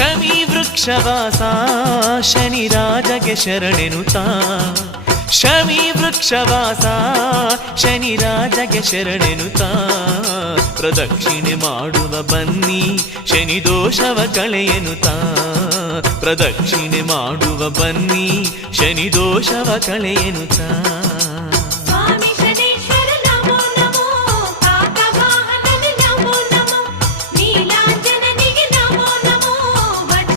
ಶಮಿ ವೃಕ್ಷವಾಸ, ಶನಿ ರಾಜಗೆ ಶರಣೆನುತಾ. ಶಮಿ ವೃಕ್ಷವಾಸ, ಶನಿ ರಾಜಗೆ ಶರಣೆನುತಾ. ಪ್ರದಕ್ಷಿಣೆ ಮಾಡುವ ಬನ್ನಿ, ಶನಿ ದೋಷವ ಕಳೆಯನುತಾ. ಪ್ರದಕ್ಷಿಣೆ ಮಾಡುವ ಬನ್ನಿ, ಶನಿ ದೋಷವ ಕಳೆಯನುತಾ.